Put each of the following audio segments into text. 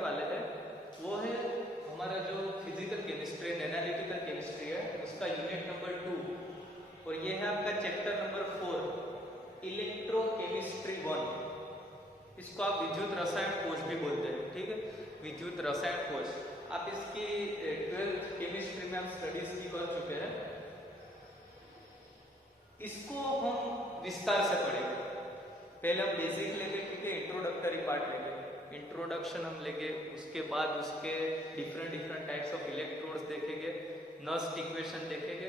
वाले हैं वो है हमारा जो physical chemistry and analytical chemistry है उसका यूनिट नंबर 2, और ये है आपका चैप्टर नंबर 4 इलेक्ट्रोकेमिस्ट्री 1। इसको आप विद्युत रसायन कोश भी बोलते हैं, ठीक है, विद्युत रसायन कोश। आप इसकी 12th केमिस्ट्री में आप स्टडीज की कर चुके हैं। इसको हम विस्तार से पढ़ेंगे। पहले हम बेसिक लेंगे, ठीक है, इंट्रोडक्टरी पार्ट लेंगे, इंट्रोडक्शन हम लेंगे, उसके बाद उसके डिफरेंट टाइप्स ऑफ इलेक्ट्रोड्स देखेंगे, नस्ट इक्वेशन देखेंगे,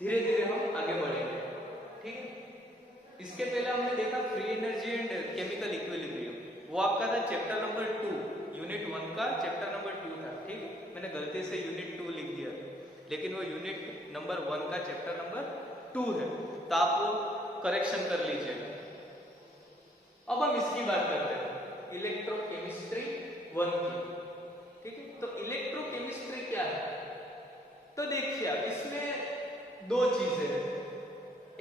धीरे धीरे हम आगे बढ़ेंगे, ठीक है। इसके पहले हमने देखा free energy and chemical equilibrium, वो आपका था चैप्टर नंबर 2, यूनिट 1 का चैप्टर नंबर 2 था, ठीक है। मैंने गलती से यूनिट 2 लिख दिया, लेकिन वो यूनिट नंबर 1 का चैप्टर नंबर 2 है, तो आप वो करेक्शन कर लीजिएगा। अब हम इसकी बात करते हैं इलेक्ट्रोकेमिस्ट्री 1 की, ठीक है। तो इलेक्ट्रोकेमिस्ट्री क्या है? तो देखिए आप इसमें दो चीजें हैं,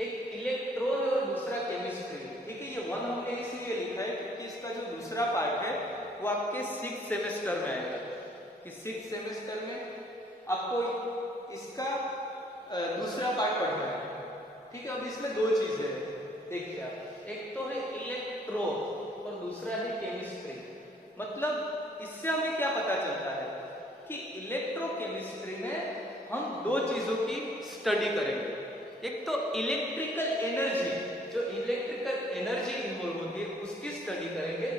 एक इलेक्ट्रॉन और दूसरा केमिस्ट्री, ठीक है। ये 1 हमने इसलिए लिखा है क्योंकि इसका जो दूसरा पार्ट है वो आपके 6th सेमेस्टर में आएगा। इस 6th सेमेस्टर में आपको इसका दूसरा पार्ट पढ़ना है, ठीक है। अब इसमें दो चीजें हैं, देखिए आप, एक तो है इलेक्ट्रो और दूसरा है केमिस्ट्री। मतलब इससे हमें क्या पता चलता है कि इलेक्ट्रोकेमिस्ट्री में हम दो चीजों की स्टडी करेंगे। एक तो इलेक्ट्रिकल एनर्जी, जो इलेक्ट्रिकल एनर्जी इन्वॉल्व होती है उसकी स्टडी करेंगे,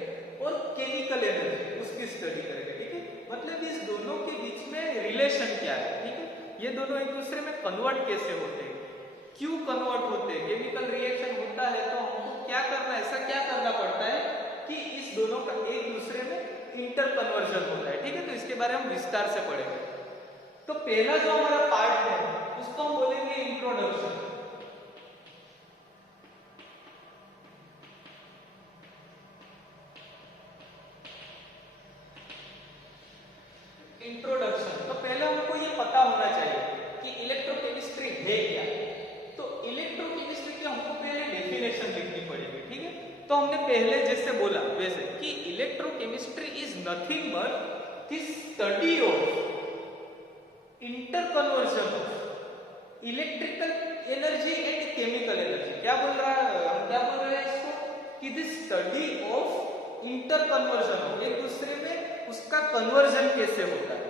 और केमिकल एनर्जी उसकी स्टडी करेंगे, ठीक है। मतलब इस दोनों के बीच में रिलेशन क्या है, ठीक है, ये दोनों एक दूसरे में कन्वर्ट कैसे होते हैं, क्यों कन्वर्ट होते हैं, केमिकल रिएक्शन होता है तो हमको क्या करना है, ऐसा क्या करना पड़ता है कि इस दोनों का एक दूसरे में इंटर कन्वर्जन होता है, ठीक है। तो इसके बारे में हम विस्तार से पढ़ेंगे। तो पहला जो हमारा पार्ट है उसको हम बोलेंगे इंट्रोडक्शन। इंट्रोडक्शन, तो पहले हमको ये पता होना चाहिए कि इलेक्ट्रोकेमिस्ट्री है क्या। तो इलेक्ट्रोकेमिस्ट्री की हमको पहले डेफिनेशन लिखनी पड़ेगी, ठीक है। तो हमने पहले जैसे बोला वैसे कि electrochemistry is nothing but the study of interconversion of electrical energy and chemical energy. क्या बोल रहा है, हम क्या बोल रहे हैं इसको कि the study of interconversion of, एक दूसरे में उसका कन्वर्जन कैसे होता है,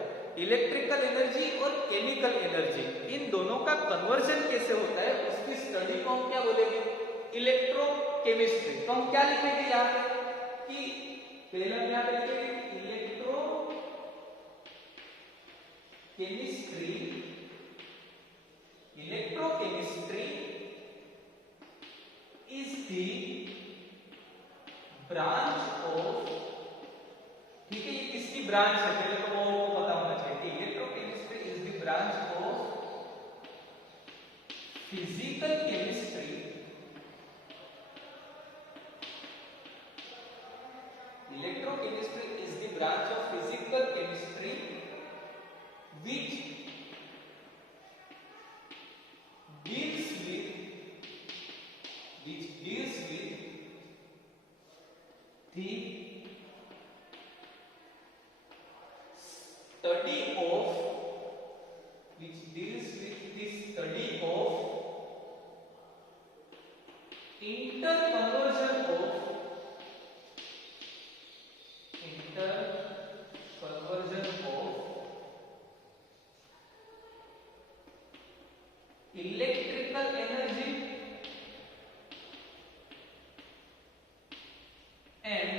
इलेक्ट्रिकल एनर्जी और केमिकल एनर्जी, इन दोनों का कन्वर्जन कैसे होता है, उसकी स्टडी को हम क्या बोलेंगे, इलेक्ट्रोकेमिस्ट्री। तो हम क्या लिखेंगे यहाँ पे कि पहले हम यहाँ पे लिखेंगे electro chemistry, electrochemistry is the branch of, ठीक है, ये किसकी ब्रांच है पहले तो वो पता होना चाहिए। Electrochemistry is the branch of physical chemistry, electrochemistry is the branch of physical chemistry which deals with the study of, which deals with the study of interconversion of electrical energy and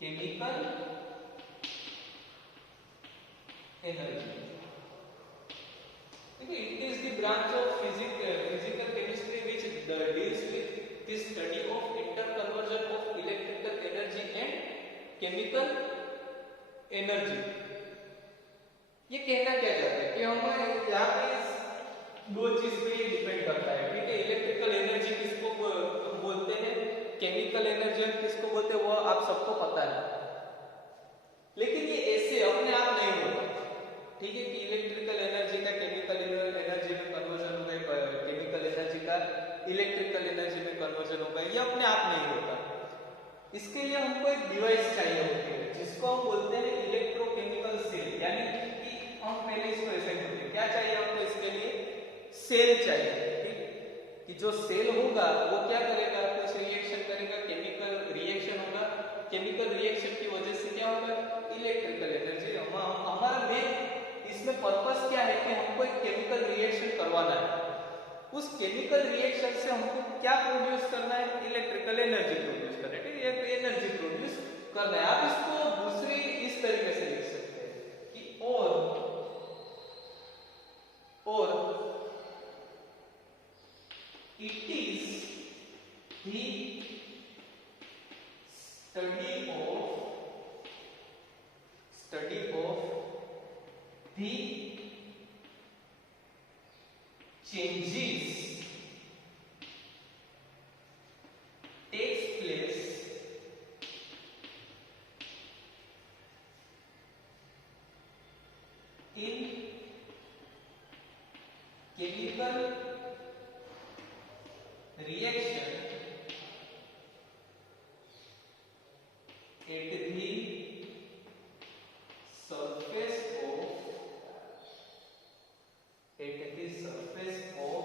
chemical energy, okay. It is the branch of physical chemistry which deals with the study of interconversion of electrical energy and chemical energy। ये कहना क्या चाहते हैं कि हम यहाँ पे दो चीज पे डिपेंड करता है, ठीक है। इलेक्ट्रिकल एनर्जी किसको बोलते हैं, केमिकल एनर्जी किसको बोलते हैं, वो आप सबको पता है, लेकिन ये ऐसे अपने आप नहीं होता, ठीक है, कि इलेक्ट्रिकल एनर्जी का केमिकल एनर्जी में कन्वर्जन होगा, केमिकल एनर्जी का इलेक्ट्रिकल एनर्जी में कन्वर्जन होगा, ये अपने आप नहीं होता। इसके लिए हमको एक डिवाइस चाहिए होती है जिसको हम बोलते हैं इलेक्ट्रोकेमिकल सेल, यानी कि हम पहले इसको ऐसे बोलते हैं, क्या चाहिए हमको इसके लिए, सेल चाहिए। ठीक, कि जो सेल होगा वो क्या करेगा, कुछ रिएक्शन करेगा, केमिकल रिएक्शन होगा, केमिकल रिएक्शन की वजह से क्या होगा, इलेक्ट्रिकल एनर्जी। हमारा मेन इसमें पर्पस क्या है कि हमको एक केमिकल रिएक्शन करवाना है, उस केमिकल रिएक्शन से हमको क्या प्रोड्यूस करना है, इलेक्ट्रिकल एनर्जी प्रोड्यूस करना है। ठीक है, एनर्जी प्रोड्यूस करना है। आप इसको दूसरी इस तरीके से लिख सकते हैं कि और it is the study of the changes takes place in chemical reaction at the surface of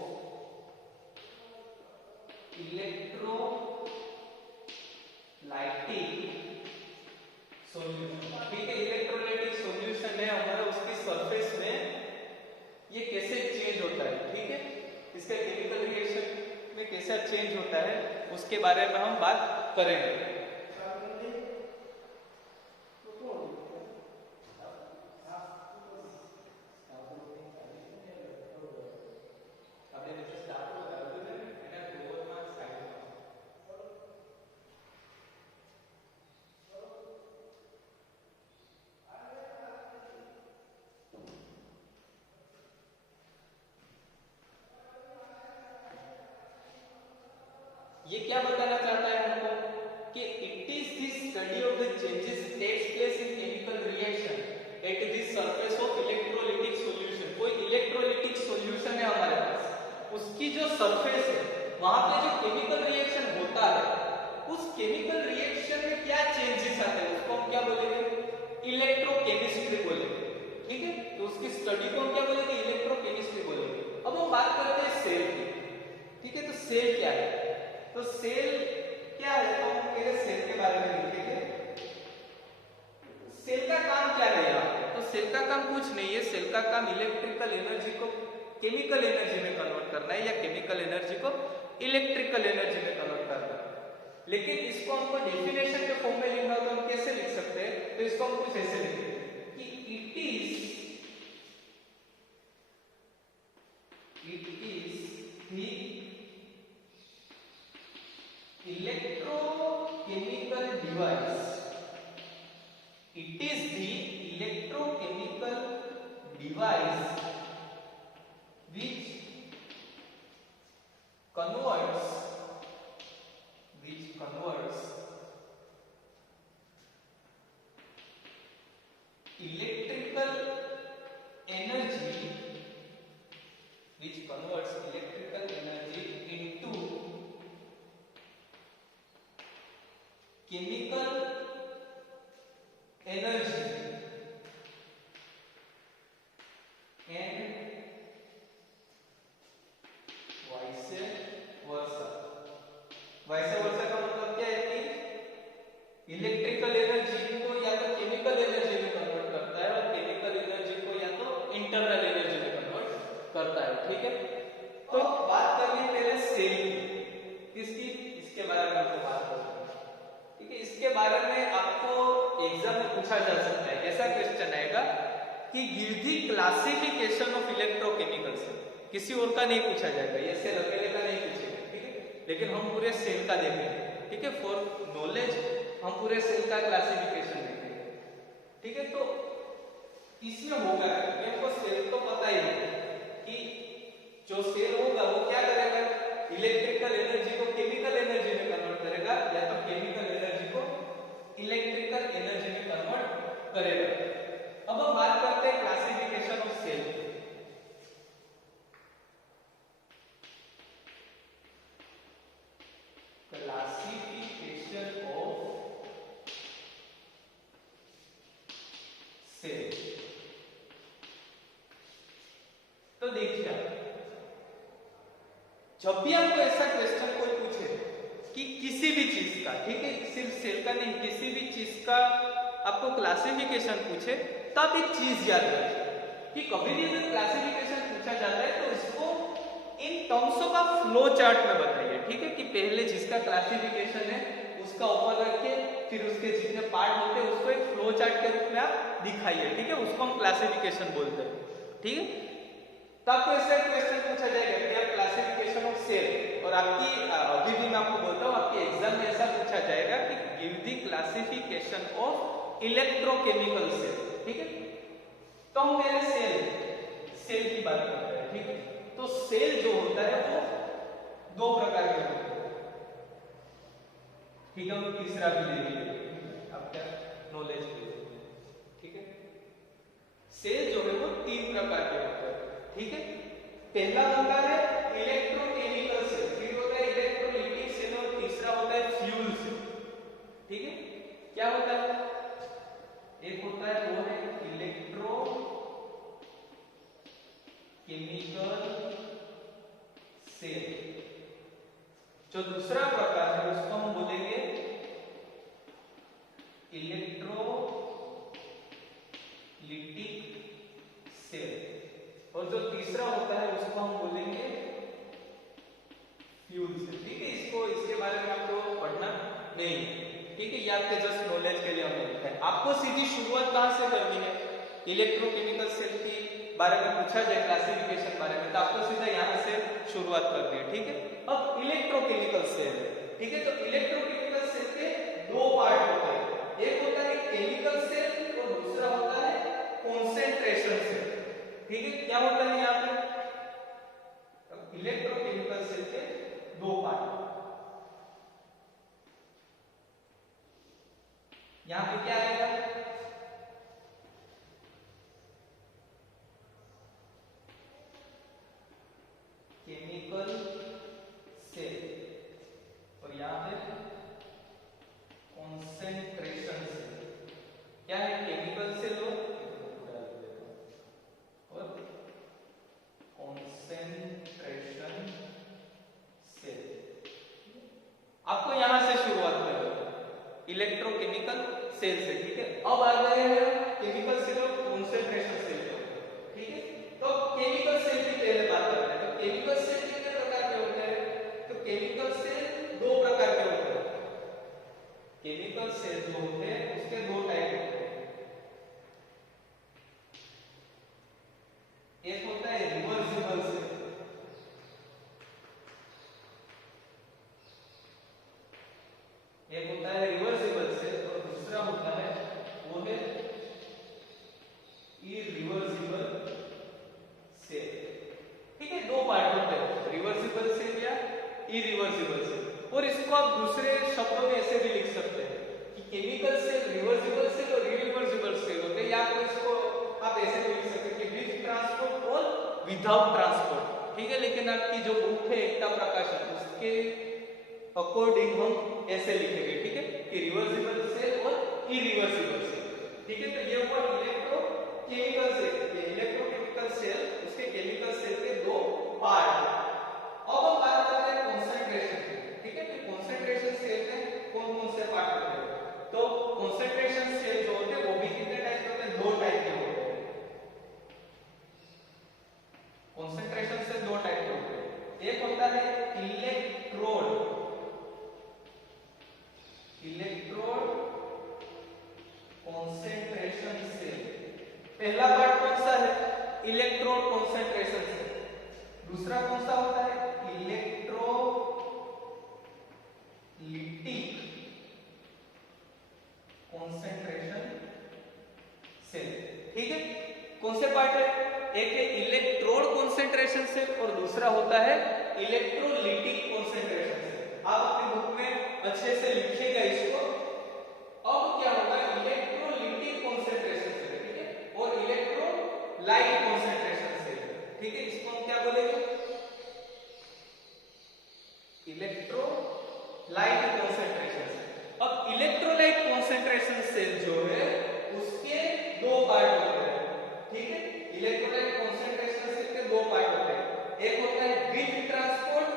electrolytic solution. ठीक है, इलेक्ट्रोलाइटिक सॉल्यूशन है हमारा, उसकी सरफेस में ये कैसे चेंज होता है, ठीक है, इसका केमिकल रिएक्शन में कैसा चेंज होता है उसके बारे में हम बात करेंगे। ये क्या बताना चाहता है हमको कि it is the study of the changes takes place in chemical reaction at the surface of electrolytic solution. कोई इलेक्ट्रोलाइटिक सॉल्यूशन है हमारे पास, उसकी जो सरफेस है वहां पे जो केमिकल रिएक्शन होता है, उस केमिकल रिएक्शन में क्या चेंजेस आते हैं उसको हम क्या बोलेंगे, इलेक्ट्रोकेमिस्ट्री बोलेंगे। ठीक है, तो उसकी स्टडी को हम क्या बोलेंगे, इलेक्ट्रोकेमिस्ट्री बोलेंगे। अब हम बात करते हैं सेल की। ठीक है, तो सेल क्या है, तो सेल क्या है, तो हम पहले सेल के बारे में लिखेंगे। सेल का काम क्या है यहाँ, तो सेल का काम कुछ नहीं है, सेल का काम इलेक्ट्रिकल एनर्जी को केमिकल एनर्जी में कन्वर्ट करना है या केमिकल एनर्जी को इलेक्ट्रिकल एनर्जी में कन्वर्ट करना है। लेकिन इसको हमको डेफिनेशन के फॉर्म में लिखना हो तो हम कैसे लिख सकते हैं, तो इसको हम कुछ ऐसे लिखेंगे कि it is the electrochemical device. It is the electrochemical device which converts electrical energy into chemical energy and vice versa। vice versa का मतलब क्या है कि इलेक्ट्रिकल एनर्जी को या तो केमिकल एनर्जी में कन्वर्ट करता है और केमिकल एनर्जी को या तो इंटरनल एनर्जी में कन्वर्ट करता है। ठीक है, तो बात करनी पहले सेल की, किसकी, इसके बारे में आपको बात करनी है। ठीक है, इसके बारे में आपको एग्जाम में पूछा जा सकता है, ऐसा क्वेश्चन आएगा कि give the classification of electrochemical cell. किसी और का नहीं पूछा जाएगा, ये सेल अकेले का नहीं पूछेगा। ठीक है, लेकिन हम पूरे सेल का देखेंगे। ठीक है, फॉर नॉलेज हम पूरे सेल का क्लासिफिकेशन देखेंगे। ठीक है, तो इसमें होगा, मेरे को सेल तो पता ही है कि जो सेल होगा वो क्या करेगा, इलेक्ट्रिकल एनर्जी को केमिकल एनर्जी में कन्वर्ट करेगा या तो केमिकल एनर्जी को इलेक्ट्रिकल एनर्जी में कन्वर्ट करेगा। अब हम बात करते हैं classification of cell. Classification of जब भी आपको ऐसा क्वेश्चन कोई पूछे कि किसी भी चीज का, ठीक है, सिर्फ सेल का नहीं, किसी भी चीज का आपको क्लासिफिकेशन पूछे तो आप एक चीज याद रखिए कि कभी भी अगर क्लासिफिकेशन पूछा जाता है तो इसको इन टर्म्स ऑफ आप फ्लो चार्ट में बताइए, ठीक है, कि पहले जिसका क्लासिफिकेशन है उसका ऊपर रखिए, फिर उसके जितने पार्ट होते हैं उसको एक फ्लो चार्ट के रूप में आप दिखाइए, ठीक है, उसको हम क्लासिफिकेशन बोलते हैं, ठीक है। तो आपको ऐसा क्वेश्चन पूछा जाएगा कि आप क्लासिफिकेशन ऑफ सेल, और आपकी अभी भी मैं आपको बोलता हूँ आपके एग्जाम में ऐसा पूछा जाएगा कि give the classification of electrochemical cell, ठीक है। तो हम पहले सेल की बात करते हैं, ठीक है। तो सेल जो होता है वो दो प्रकार के होते हैं, ठीक है, हम तीसरा भी ले लीजिए, आपका नॉलेज ले, ठीक है। सेल जो है वो तीन प्रकार के होते हैं, ठीक है। पहला होता है इलेक्ट्रोकेमिकल सेल, फिर होता है इलेक्ट्रोलाइटिक सेल और तीसरा होता है फ्यूल सेल, ठीक है। क्या होता है, एक होता है वो है इलेक्ट्रो केमिकल सेल, जो दूसरा प्रकार है उसको हम बोलेंगे इलेक्ट्रोलाइटिक सेल, और जो तीसरा होता है उसको हम बोलेंगे फ्यूल सेल, ठीक है। इसको इसके बारे में आपको पढ़ना नहीं है, ठीक है, ये आपके जस्ट नॉलेज के लिए हमने लिखा है। आपको सीधी शुरुआत कहां से करनी है, इलेक्ट्रोकेमिकल सेल की बारे में पूछा जाए क्लासिफिकेशन बारे में, तो आपको सीधा यहां से शुरुआत करनी है, ठीक है। अब इलेक्ट्रोकेमिकल सेल है, ठीक है। तो इलेक्ट्रोकेमिकल सेल के दो पार्ट होते हैं, एक होता है केमिकल सेल और दूसरा होता है कॉन्सेंट्रेशन सेल, ठीक है। क्या होता है यहाँ पे इलेक्ट्रोकेमिकल सेल के दो पार्ट, यहाँ पे क्या आएगा, केमिकल सेल, और यहाँ पे कॉन्सेंट्रेशन सेल। क्या है, केमिकल सेल और कॉन्सेंट्रेशन सेल। आपको यहां से शुरुआत करनी है इलेक्ट्रोकेमिकल सेल से, ठीक है। अब आ गए हैं केमिकल सेल और कॉन्सेंट्रेशन सेल, ठीक है। तो केमिकल सेल की पहले बात करते हैं। तो केमिकल सेल कितने प्रकार के होते हैं, तो केमिकल सेल दो प्रकार के होते हैं। केमिकल सेल जो होते हैं उसके दो टाइप होते हैं, एक होता है रिवर्सिबल सेल, एक होता है रिवर्सिबल सेल और दूसरा होता है वो है इरिवर्सिबल सेल, ठीक है। दो पार्ट होते हैं, रिवर्सिबल सेल या इरिवर्सिबल सेल, और इसको आप दूसरे शब्दों में ऐसे भी लिख सकते हैं कि केमिकल सेल रिवर्सिबल सेल और इरिवर्सिबल सेल होते हैं, या तो इसको आप ऐसे भी लिख सकते हैं कि विथ ट्रांसपोर्ट और विदाउट ट्रांसपोर्ट, ठीक है। लेकिन आपकी जो बुक है एकता प्रकाशन उसके अकॉर्डिंग हम ऐसे लिखेंगे, ठीक है, कि रिवर्सिबल सेल और इरिवर्सिबल सेल, ठीक है। तो ये हुआ इलेक्ट्रोकेमिकल सेल, ये इलेक्ट्रोकेमिकल सेल उसके केमिकल सेल के दो पार्ट। अब हम बात करते हैं कॉन्सेंट्रेशन की, ठीक है। तो कॉन्सेंट्रेशन सेल में कौन कौन से पार्ट होते हैं, तो कॉन्सेंट्रेशन सेल जो होते हैं वो भी कितने टाइप के होते हैं, दो टाइप के होते हैं। कॉन्सेंट्रेशन सेल दो टाइप के होते हैं, एक होता है इलेक्ट्रोड कॉन्सेंट्रेशन सेल। पहला पार्ट कौन सा है, इलेक्ट्रोड कॉन्सेंट्रेशन सेल। दूसरा कौन सा होता है, इलेक्ट्रोलिटिक कॉन्सेंट्रेशन सेल, ठीक है। कौन से पार्ट है, एक है इलेक्ट्रोड कॉन्सेंट्रेशन सेल और दूसरा होता है इलेक्ट्रोलिटिक कॉन्सेंट्रेशन सेल। आप अपनी बुक में अच्छे से लिखिएगा इसको। अब क्या होगा, इलेक्ट्रोलिटिक कॉन्सेंट्रेशन सेल, ठीक है, और इलेक्ट्रोलाइट कॉन्सेंट्रेशन सेल, ठीक है। इसको हम क्या बोलेंगे, इलेक्ट्रोलाइट कॉन्सेंट्रेशन सेल। अब इलेक्ट्रोलाइट कॉन्सेंट्रेशन सेल जो है उसके दो पार्ट होते हैं, ठीक है। इलेक्ट्रोलाइट कॉन्सेंट्रेशन सेल के दो पार्ट होते हैं, एक होता है विथ ट्रांसपोर्ट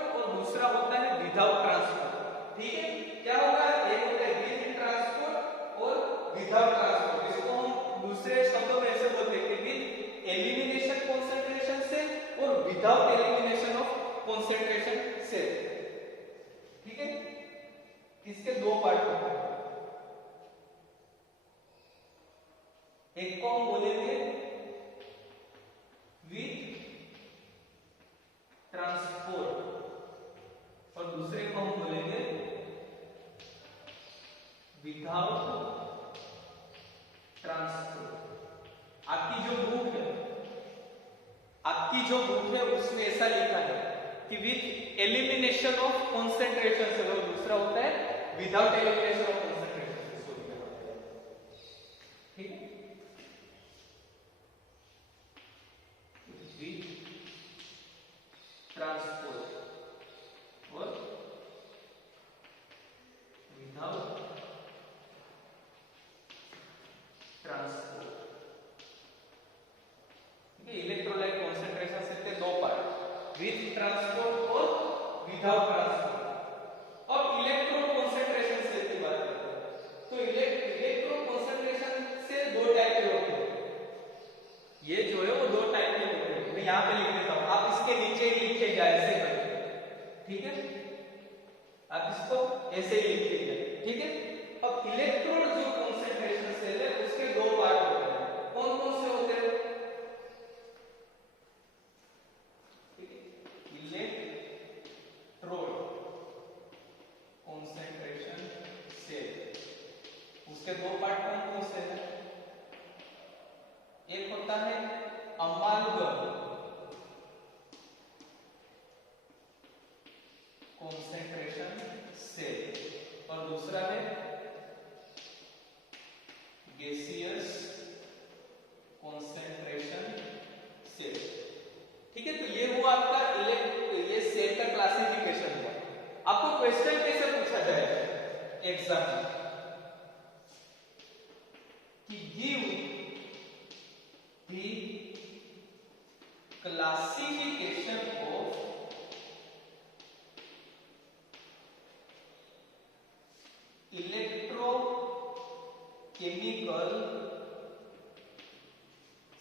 एक को हम बोलेंगे विथ ट्रांसपोर्ट और दूसरे को हम बोलेंगे विदाउट ट्रांसपोर्ट। आपकी जो बुक है उसमें ऐसा लिखा है कि विथ एलिमिनेशन ऑफ कॉन्सेंट्रेशन से, और दूसरा होता है विदाउट एलिमिनेशन ऑफ कॉन्सेंट्रेशन से। ठीक है, विथ ट्रांसपोर्ट और विदाउट ट्रांसपोर्ट। इलेक्ट्रोलाइट कॉन्सेंट्रेशन से थे दो पार्ट, विथ ट्रांसपोर्ट और विदाउट ट्रांसपोर्ट। अब इलेक्ट्रॉन कॉन्सेंट्रेशन सेल की बात करते हैं तो इलेक्ट्रॉन कॉन्सेंट्रेशन से दो टाइप के होते हैं। ये जो है वो दो टाइप के होते हैं, मैं यहाँ पे लिख देता हूँ, आप इसके नीचे ही लिख जाए ऐसे करके। ठीक है, आप इसको ऐसे ही लिख लीजिए। ठीक है, अब इलेक्ट्रोड जो कॉन्सेंट्रेशन सेल है उसके दो पार्ट होते हैं। कौन कौन से होते हैं? इलेक्ट्रोड कॉन्सेंट्रेशन सेल, उसके दो पार्ट कौन कौन से हैं? एक होता है अमाल्गम कॉन्सेंट्रेशन सेल और दूसरा है गैसियस कॉन्सेंट्रेशन सेल। ठीक है, तो ये हुआ आपका ये सेल का क्लासिफिकेशन हुआ। आपको क्वेश्चन कैसे पूछा जाएगा एग्जाम में कि give the classification of electrochemical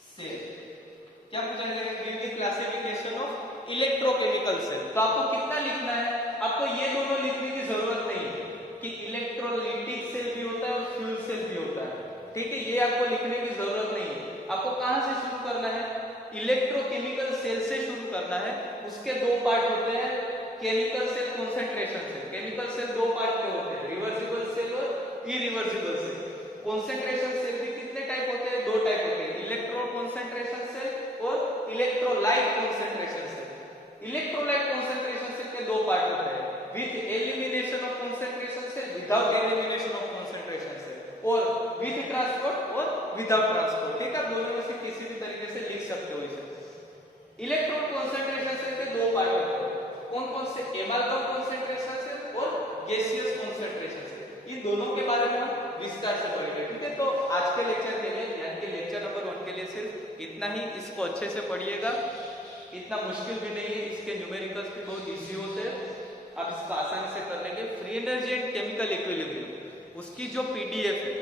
cell. क्या पूछा जाएगा? Give the classification of electrochemical cell. तो आपको कितना लिखना है? आपको ये दोनों लिखने की जरूरत नहीं है कि इलेक्ट्रोलाइटिक सेल भी होता है और फ्यूल सेल भी होता है। ठीक है, ये आपको लिखने की जरूरत नहीं है। आपको कहां से शुरू करना है? इलेक्ट्रोकेमिकल सेल से शुरू करना है। उसके दो पार्ट होते हैं, chemical cell, concentration cell. Chemical cell दो पार्ट के होते हैं, रिवर्सिबल सेल और इरिवर्सिबल सेल। कॉन्सेंट्रेशन सेल भी कितने टाइप होते हैं? दो टाइप होते हैं, इलेक्ट्रो कॉन्सेंट्रेशन सेल और electrolyte concentration cell. Electrolyte concentration cell के दो पार्ट होते हैं, with elimination of concentration cell, without elimination of concentration cell, और विथ ट्रांसपोर्ट और विदाउट ट्रांसपोर्ट। ठीक है, दोनों में से किसी भी तरीके से लिख सकते हो इसे। इलेक्ट्रॉन कॉन्सेंट्रेशन सेल के दो पार्ट होते हैं, कौन कौन से? एमाल्गम कॉन्सेंट्रेशन सेल और गैसियस कॉन्सेंट्रेशन सेल। इन दोनों के बारे में हम विस्तार से पढ़ेंगे। ठीक है, तो आज के लेक्चर के लिए, यानी कि लेक्चर नंबर 1 के लिए सिर्फ इतना ही। इसको अच्छे से पढ़िएगा, इतना मुश्किल भी नहीं है, इसके न्यूमेरिकल्स भी बहुत इजी होते हैं, आप इसको आसानी से कर लेंगे। Free energy and chemical equilibrium, उसकी जो पीडीएफ है,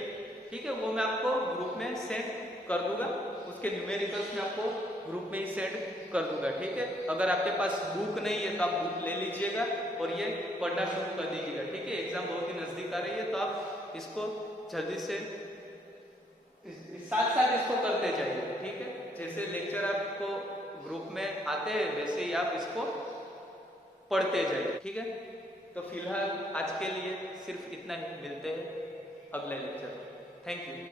ठीक है, वो मैं आपको ग्रुप में सेंड कर दूंगा। उसके न्यूमेरिकल्स में आपको ग्रुप में ही सेंड कर दूंगा। ठीक है, अगर आपके पास बुक नहीं है तो आप बुक ले लीजिएगा और ये पढ़ना शुरू कर दीजिएगा। ठीक है, एग्जाम बहुत ही नजदीक आ रही है, तो आप इसको जल्दी से साथ साथ इसको करते जाइए। ठीक है, जैसे लेक्चर आपको ग्रुप में आते हैं वैसे ही आप इसको पढ़ते जाइए। ठीक है, तो फिलहाल आज के लिए सिर्फ इतना ही, मिलते हैं अगले लेक्चर में। Thank you.